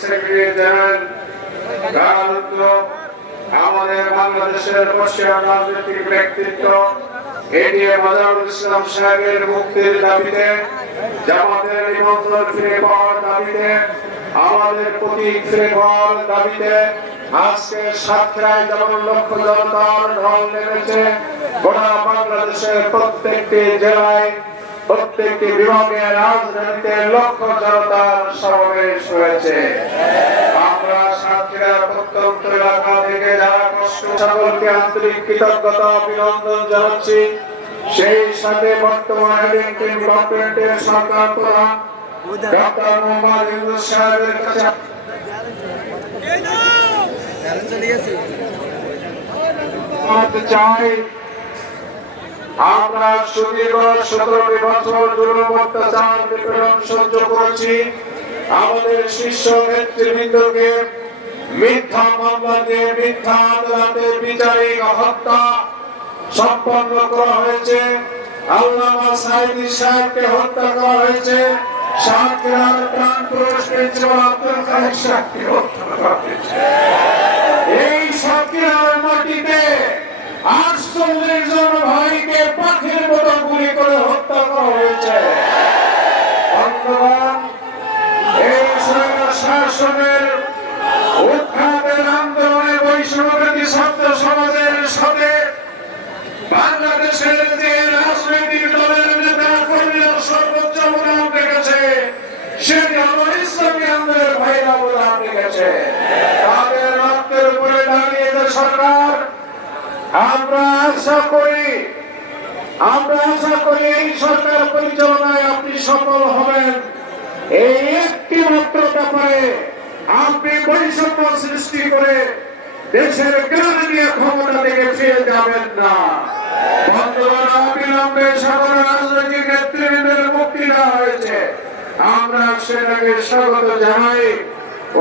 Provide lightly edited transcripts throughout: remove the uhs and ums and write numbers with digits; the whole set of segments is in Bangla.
সেক্রেটারি জেনারেল আমাদের বাংলাদেশের বর্ষীয় রাজনৈতিক ব্যক্তিত্ব এটিএম আজহারুল ইসলাম সাহেবের মুক্তির দাবিতে, জামাতের নিমন্ত্রণ ফিরে পাওয়ার দাবিতে, আমাদের প্রতীক ফিরে পাওয়ার দাবিতে আজকে সাতক্ষীরায় যেমন লক্ষ জনতার ঢল নেমেছে, গোটা বাংলাদেশের প্রত্যেকটি জেলায় প্রত্যেকটি বিভাগে রাজধানীতে লক্ষ জনতার সমাবেশ হয়েছে। আমরা সাতক্ষীরার প্রত্যন্ত এলাকা থেকে যারা কষ্ট সকলকে আন্তরিক কৃতজ্ঞতা অভিনন্দন জানাচ্ছি। সেই সাথে বর্তমান গভর্নমেন্টের সরকার প্রধান ডক্টর মোহাম্মদ ইউনূস সাহেবের কাছে চাই, আমরা সুদীর্ঘ 17 বছর জুলুম অত্যাচার নিপীড়ন সহ্য করেছি। আমাদের শীর্ষ নেতৃবৃন্দকে মিথ্যা মামলা দিয়ে মিথ্যা আদালতে বিচারিক হত্যা সম্পন্ন করা হয়েছে। আল্লামা সাঈদী সাহেবকে হত্যা করা হয়েছে। সাতক্ষীরার প্রাণপুরুষ প্রিন্সিপাল আব্দুল খালেক সাহেবকে হত্যা করা হয়েছে। এই সাতক্ষীরার মাটিতে 48 জন ভাইকে পাখির মতো গুলি করে হত্যা করা হয়েছে। এই শাসনের উৎখাতের আন্দোলনে বৈষম্যবিরোধী ছাত্র সমাজের সাথে বাংলাদেশের যে রাজনৈতিক দলের নেতা কর্মীরা সর্বোচ্চ অবদান রেখেছে, সেটি হলো ইসলামী আন্দোলনের ভাইরা অবদান রেখেছে। তাদের রক্তের উপরে দাঁড়িয়ে সরকার, আমরা আশা করি এই সরকার পরিচালনায় আপনি সফল হবেন। এই একটি মাত্র ব্যাপারে আপনি বৈষম্য সৃষ্টি করে দেশের জ্ঞান নিয়ে ক্ষমতা থেকে ফিরে যাবেন না। বন্ধুগণ, অবিলম্বে সকল রাজনৈতিক নেতৃবৃন্দের মুক্তি দেওয়া হয়েছে, আমরা সেটাকে স্বাগত জানাই।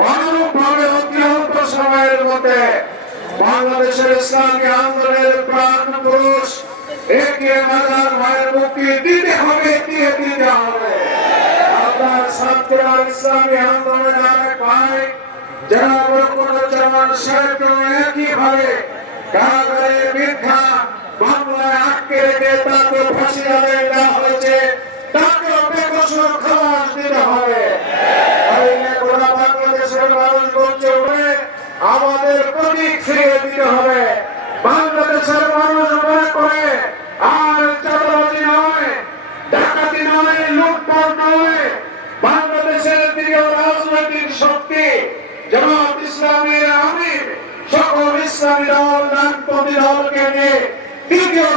অনুরূপভাবে অতি অল্প সময়ের মধ্যে বাংলাদেশের ইসলামী আন্দোলনের প্রাণ পুরুষ এটিএম আজহার ভাইয়ের মুক্তি দিতে হবে, দিয়ে দিতে হবে। আপনার সাতক্ষীরার ইসলামী আন্দোলনের আরেক ভাই যারা বরকতুজ্জামান সাহেবকেও একইভাবে কারাগারে মিথ্যা মামলায় আটকে রেখে তাকে ফাঁসি আদায় দেওয়া হয়েছে, তাকেও বেকসুর খালাস দিতে হবে। গোটা বাংলাদেশের মানুষ বলছে আমাদের প্রতীক ফিরিয়ে দিতে হবে। বাংলাদেশের মানুষ মনে করে আর চাঁদাবাজি নয়, ডাকাতি নয়, লুটপাট নয়, বাংলাদেশের দিকে রাজনৈতিক শক্তি জামাত ইসলামীর আমির সকল ইসলামী দল ডানপন্থী দলকে নিয়ে তৃতীয়